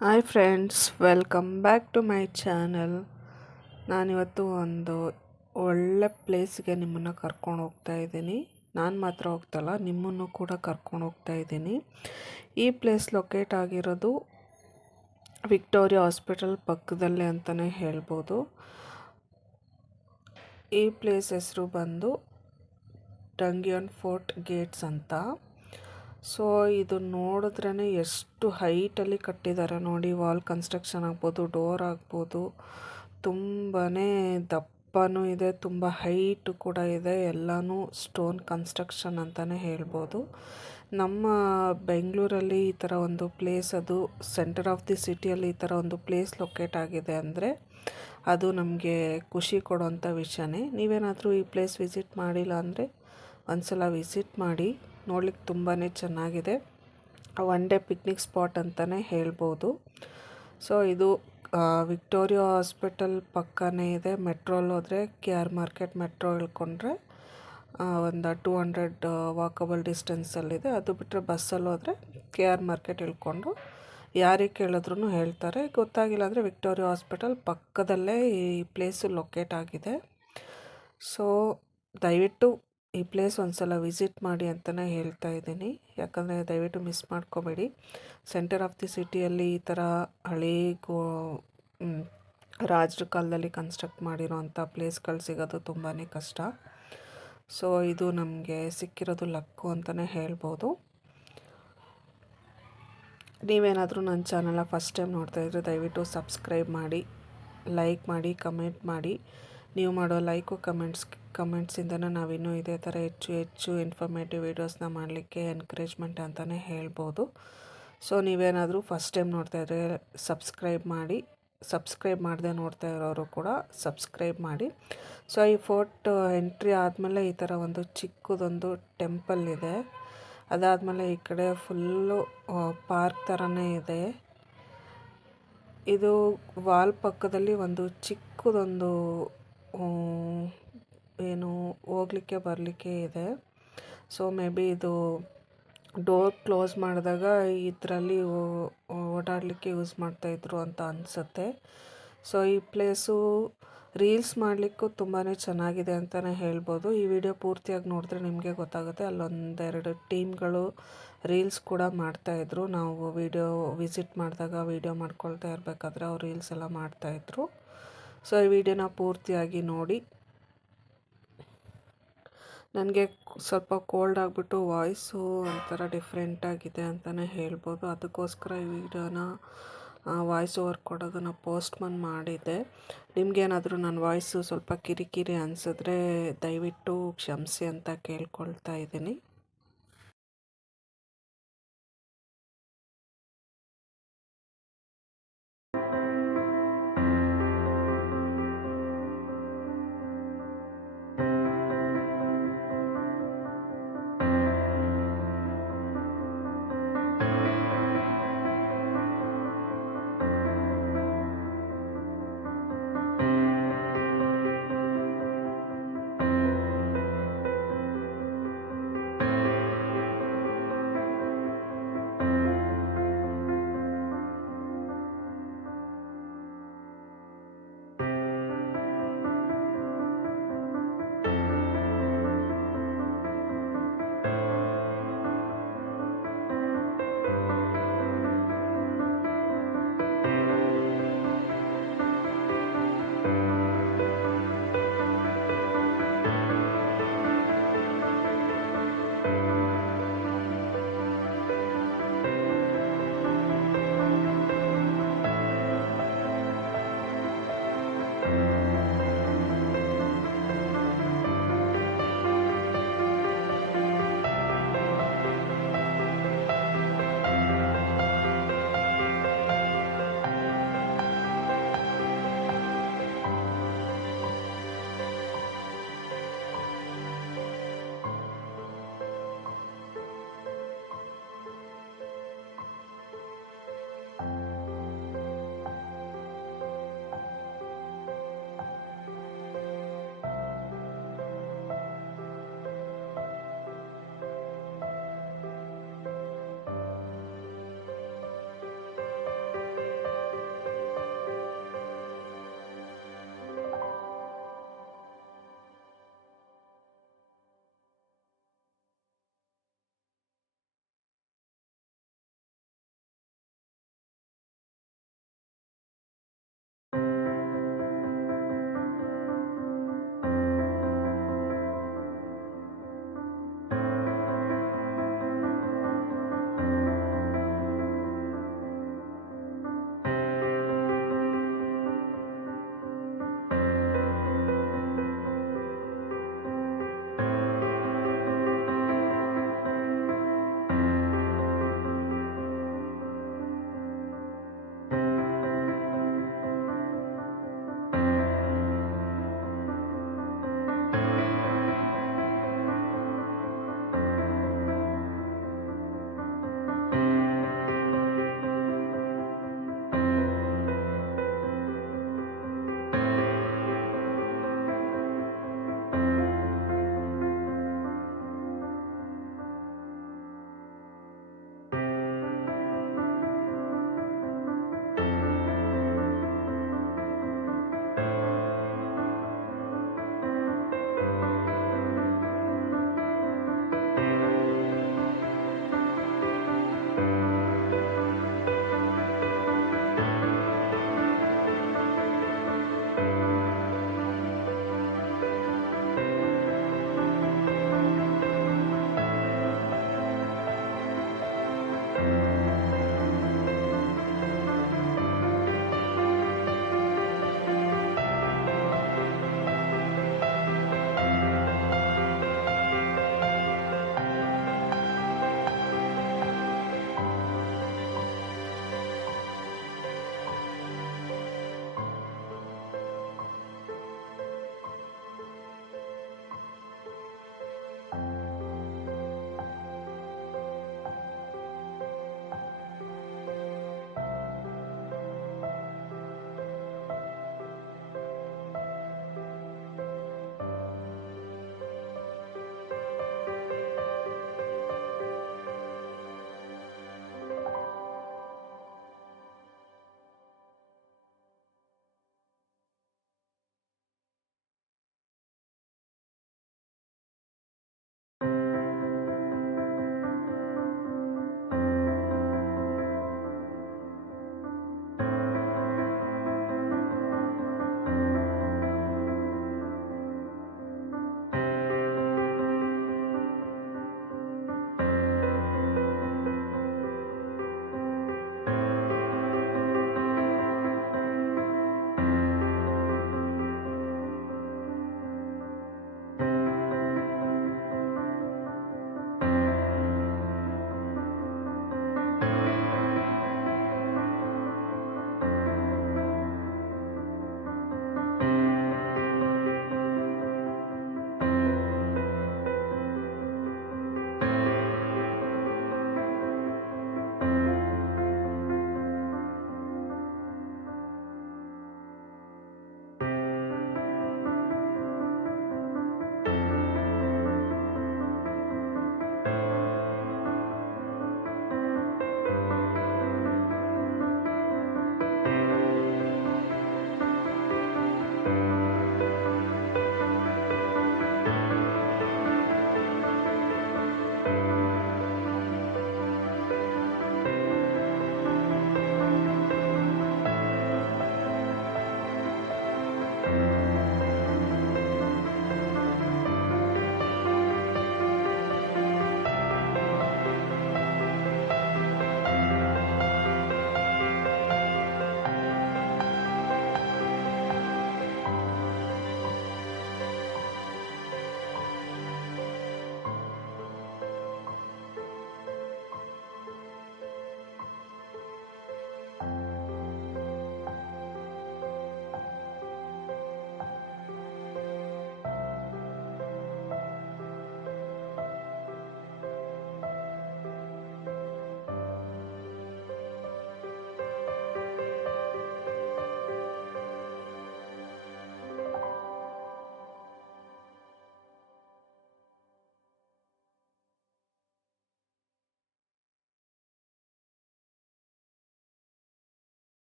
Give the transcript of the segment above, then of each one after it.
Hi friends, welcome back to my channel. ನಾನಿವತ್ತು ಒಂದು ಒಳ್ಳೆ ಪ್ಲೇಸ್ಗೆ ನಿಮ್ಮನ್ನು ಕರ್ಕೊಂಡು ಹೋಗ್ತಾ ಇದ್ದೀನಿ. ನಾನು ಮಾತ್ರ ಹೋಗ್ತಲ್ಲ, ನಿಮ್ಮನ್ನು ಕೂಡ ಕರ್ಕೊಂಡು ಹೋಗ್ತಾ ಇದ್ದೀನಿ. ಈ ಪ್ಲೇಸ್ ಲೊಕೇಟ್ ಆಗಿರೋದು ವಿಕ್ಟೋರಿಯಾ ಹಾಸ್ಪಿಟಲ್ ಪಕ್ಕದಲ್ಲೇ ಅಂತಲೇ ಹೇಳ್ಬೋದು. ಈ ಪ್ಲೇಸ್ ಹೆಸರು ಬಂದು ಡಂಗಿಯನ್ ಫೋರ್ಟ್ ಗೇಟ್ಸ್ ಅಂತ. ಸೊ ಇದು ನೋಡಿದ್ರೇ ಎಷ್ಟು ಹೈಟಲ್ಲಿ ಕಟ್ಟಿದ್ದಾರೆ ನೋಡಿ. ವಾಲ್ ಕನ್ಸ್ಟ್ರಕ್ಷನ್ ಆಗ್ಬೋದು, ಡೋರ್ ಆಗ್ಬೋದು, ತುಂಬಾ ದಪ್ಪನೂ ಇದೆ, ತುಂಬ ಹೈಟು ಕೂಡ ಇದೆ. ಎಲ್ಲನೂ ಸ್ಟೋನ್ ಕನ್ಸ್ಟ್ರಕ್ಷನ್ ಅಂತಲೇ ಹೇಳ್ಬೋದು. ನಮ್ಮ ಬೆಂಗಳೂರಲ್ಲಿ ಈ ಥರ ಒಂದು ಪ್ಲೇಸ್, ಅದು ಸೆಂಟರ್ ಆಫ್ ದಿ ಸಿಟಿಯಲ್ಲಿ ಈ ಥರ ಒಂದು ಪ್ಲೇಸ್ ಲೊಕೇಟ್ ಆಗಿದೆ ಅಂದರೆ ಅದು ನಮಗೆ ಖುಷಿ ಕೊಡೋವಂಥ ವಿಷಯನೇ. ನೀವೇನಾದರೂ ಈ ಪ್ಲೇಸ್ ವಿಸಿಟ್ ಮಾಡಿಲ್ಲ ಅಂದರೆ ಒಂದ್ಸಲ ವಿಸಿಟ್ ಮಾಡಿ, ನೋಡ್ಲಿಕ್ಕೆ ತುಂಬಾ ಚೆನ್ನಾಗಿದೆ. ಒನ್ ಡೇ ಪಿಕ್ನಿಕ್ ಸ್ಪಾಟ್ ಅಂತಲೇ ಹೇಳ್ಬೋದು. ಸೊ ಇದು ವಿಕ್ಟೋರಿಯಾ ಹಾಸ್ಪಿಟಲ್ ಪಕ್ಕನೇ ಇದೆ. ಮೆಟ್ರೋಲ್ಲಿ ಹೋದರೆ KR ಮಾರ್ಕೆಟ್ ಮೆಟ್ರೋ ಇಳ್ಕೊಂಡ್ರೆ ಒಂದು 200 ವಾಕಬಲ್ ಡಿಸ್ಟೆನ್ಸಲ್ಲಿದೆ. ಅದು ಬಿಟ್ಟರೆ ಬಸ್ಸಲ್ಲಿ ಹೋದರೆ KR ಮಾರ್ಕೆಟ್ ಇಳ್ಕೊಂಡು ಯಾರಿಗೆ ಕೇಳಿದ್ರೂ ಹೇಳ್ತಾರೆ. ಗೊತ್ತಾಗಿಲ್ಲ ಅಂದರೆ ವಿಕ್ಟೋರಿಯಾ ಹಾಸ್ಪಿಟಲ್ ಪಕ್ಕದಲ್ಲೇ ಈ ಪ್ಲೇಸು ಲೊಕೇಟ್ ಆಗಿದೆ. ಸೊ ದಯವಿಟ್ಟು ಈ ಪ್ಲೇಸ್ ಒಂದ್ಸಲ ವಿಸಿಟ್ ಮಾಡಿ ಅಂತಲೇ ಹೇಳ್ತಾ ಇದ್ದೀನಿ. ಯಾಕಂದರೆ ದಯವಿಟ್ಟು ಮಿಸ್ ಮಾಡ್ಕೋಬೇಡಿ. ಸೆಂಟರ್ ಆಫ್ ದಿ ಸಿಟಿಯಲ್ಲಿ ಈ ಥರ ಹಳೇ ರಾಜರ ಕಾಲದಲ್ಲಿ ಕನ್ಸ್ಟ್ರಕ್ಟ್ ಮಾಡಿರೋವಂಥ ಪ್ಲೇಸ್ಗಳು ಸಿಗೋದು ತುಂಬಾ ಕಷ್ಟ. ಸೊ ಇದು ನಮಗೆ ಸಿಕ್ಕಿರೋದು ಲಕ್ಕು ಅಂತಲೇ ಹೇಳ್ಬೋದು. ನೀವೇನಾದರೂ ನನ್ನ ಚಾನಲ್ನ ಫಸ್ಟ್ ಟೈಮ್ ನೋಡ್ತಾಯಿದ್ರೆ ದಯವಿಟ್ಟು ಸಬ್ಸ್ಕ್ರೈಬ್ ಮಾಡಿ, ಲೈಕ್ ಮಾಡಿ, ಕಮೆಂಟ್ ಮಾಡಿ. ನೀವು ಮಾಡೋ ಲೈಕು ಕಮೆಂಟ್ಸಿಂದನೇ ನಾವಿನ್ನೂ ಇದೇ ಥರ ಹೆಚ್ಚು ಇನ್ಫಾರ್ಮೇಟಿವ್ ವೀಡಿಯೋಸ್ನ ಮಾಡಲಿಕ್ಕೆ ಎನ್ಕರೇಜ್ಮೆಂಟ್ ಅಂತಲೇ ಹೇಳ್ಬೋದು. ಸೊ ನೀವೇನಾದರೂ ಫಸ್ಟ್ ಟೈಮ್ ನೋಡ್ತಾಯಿದ್ರೆ ಸಬ್ಸ್ಕ್ರೈಬ್ ಮಾಡಿ. ಸಬ್ಸ್ಕ್ರೈಬ್ ಮಾಡದೆ ನೋಡ್ತಾ ಇರೋರು ಕೂಡ ಸಬ್ಸ್ಕ್ರೈಬ್ ಮಾಡಿ. ಸೊ ಈ ಫೋರ್ಟ್ ಎಂಟ್ರಿ ಆದಮೇಲೆ ಈ ಥರ ಒಂದು ಚಿಕ್ಕದೊಂದು ಟೆಂಪಲ್ ಇದೆ. ಅದಾದಮೇಲೆ ಈ ಕಡೆ ಫುಲ್ಲು ಪಾರ್ಕ್ ಥರನೇ ಇದೆ. ಇದು ವಾಲ್ ಪಕ್ಕದಲ್ಲಿ ಒಂದು ಚಿಕ್ಕದೊಂದು ಏನು ಹೋಗ್ಲಿಕ್ಕೆ ಬರಲಿಕ್ಕೆ ಇದೆ. ಸೊ ಮೇ ಬಿ ಇದು ಡೋರ್ ಕ್ಲೋಸ್ ಮಾಡಿದಾಗ ಇದರಲ್ಲಿ ಓಡಾಡಲಿಕ್ಕೆ ಯೂಸ್ ಮಾಡ್ತಾಯಿದ್ರು ಅಂತ ಅನಿಸುತ್ತೆ. ಸೊ ಈ ಪ್ಲೇಸು ರೀಲ್ಸ್ ಮಾಡಲಿಕ್ಕೂ ತುಂಬಾ ಚೆನ್ನಾಗಿದೆ ಅಂತಲೇ ಹೇಳ್ಬೋದು. ಈ ವಿಡಿಯೋ ಪೂರ್ತಿಯಾಗಿ ನೋಡಿದ್ರೆ ನಿಮಗೆ ಗೊತ್ತಾಗುತ್ತೆ. ಅಲ್ಲೊಂದೆರಡು ಟೀಮ್ಗಳು ರೀಲ್ಸ್ ಕೂಡ ಮಾಡ್ತಾಯಿದ್ರು. ನಾವು ವಿಸಿಟ್ ಮಾಡಿದಾಗ ವಿಡಿಯೋ ಮಾಡ್ಕೊಳ್ತಾ ಇರಬೇಕಾದ್ರೆ ಅವ್ರು ರೀಲ್ಸ್ ಎಲ್ಲ ಮಾಡ್ತಾಯಿದ್ರು. ಸೊ ಈ ವಿಡಿಯೋನ ಪೂರ್ತಿಯಾಗಿ ನೋಡಿ. ನನಗೆ ಸ್ವಲ್ಪ ಕೋಲ್ಡ್ ಆಗಿಬಿಟ್ಟು ವಾಯ್ಸು ಒಂಥರ ಡಿಫ್ರೆಂಟಾಗಿದೆ ಅಂತಲೇ ಹೇಳ್ಬೋದು. ಅದಕ್ಕೋಸ್ಕರ ಈ ವಿಡಿಯೋನ ವಾಯ್ಸ್ ಓವರ್ ಕೊಡೋದನ್ನು ಪೋಸ್ಟ್ಪೋನ್ ಮಾಡಿದ್ದೆ. ನಿಮಗೇನಾದರೂ ನನ್ನ ವಾಯ್ಸು ಸ್ವಲ್ಪ ಕಿರಿಕಿರಿ ಅನಿಸಿದ್ರೆ ದಯವಿಟ್ಟು ಕ್ಷಮಿಸಿ ಅಂತ ಕೇಳ್ಕೊಳ್ತಾ ಇದ್ದೀನಿ.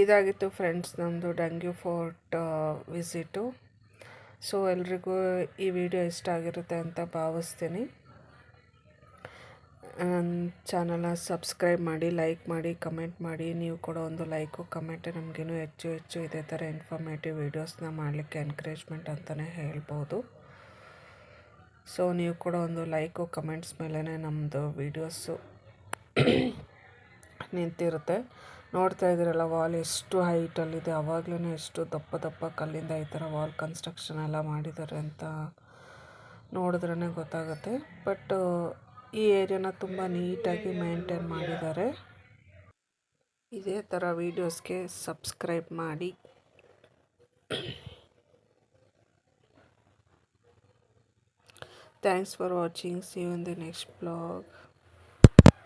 ಇದಾಗಿತ್ತು ಫ್ರೆಂಡ್ಸ್ ನಮ್ಮದು ಡಂಗ್ಯೂ ಫೋರ್ಟ್ ವಿಸಿಟು. ಸೊ ಎಲ್ರಿಗೂ ಈ ವಿಡಿಯೋ ಇಷ್ಟ ಆಗಿರುತ್ತೆ ಅಂತ ಭಾವಿಸ್ತೀನಿ. ನನ್ನ ಚಾನಲ್ನ ಸಬ್ಸ್ಕ್ರೈಬ್ ಮಾಡಿ, ಲೈಕ್ ಮಾಡಿ, ಕಮೆಂಟ್ ಮಾಡಿ. ನೀವು ಕೂಡ ಒಂದು ಲೈಕು ಕಮೆಂಟ್ ನಮಗಿನ್ನೂ ಹೆಚ್ಚು ಹೆಚ್ಚು ಇದೇ ಥರ ಇನ್ಫಾರ್ಮೇಟಿವ್ ವೀಡಿಯೋಸ್ನ ಮಾಡಲಿಕ್ಕೆ ಎನ್ಕರೇಜ್ಮೆಂಟ್ ಅಂತಲೇ ಹೇಳ್ಬೋದು. ಸೊ ನೀವು ಕೂಡ ಒಂದು ಲೈಕು ಕಮೆಂಟ್ಸ್ ಮೇಲೇ ನಮ್ಮದು ವೀಡಿಯೋಸು ನಿಂತಿರುತ್ತೆ. ನೋಡ್ತಾ ಇದ್ದೀರಲ್ಲ ವಾಲ್ ಎಷ್ಟು ಹೈಟಲ್ಲಿದೆ. ಆವಾಗಲೇ ಎಷ್ಟು ದಪ್ಪ ದಪ್ಪ ಕಲ್ಲಿಂದ ಈ ಥರ ವಾಲ್ ಕನ್ಸ್ಟ್ರಕ್ಷನ್ ಎಲ್ಲ ಮಾಡಿದ್ದಾರೆ ಅಂತ ನೋಡಿದ್ರೇ ಗೊತ್ತಾಗುತ್ತೆ. ಬಟ್ ಈ ಏರಿಯಾನ ತುಂಬ ನೀಟಾಗಿ ಮೇಂಟೈನ್ ಮಾಡಿದ್ದಾರೆ. ಇದೇ ಥರ ವೀಡಿಯೋಸ್ಗೆ ಸಬ್ಸ್ಕ್ರೈಬ್ ಮಾಡಿ. Thanks for watching. See you in the next blog.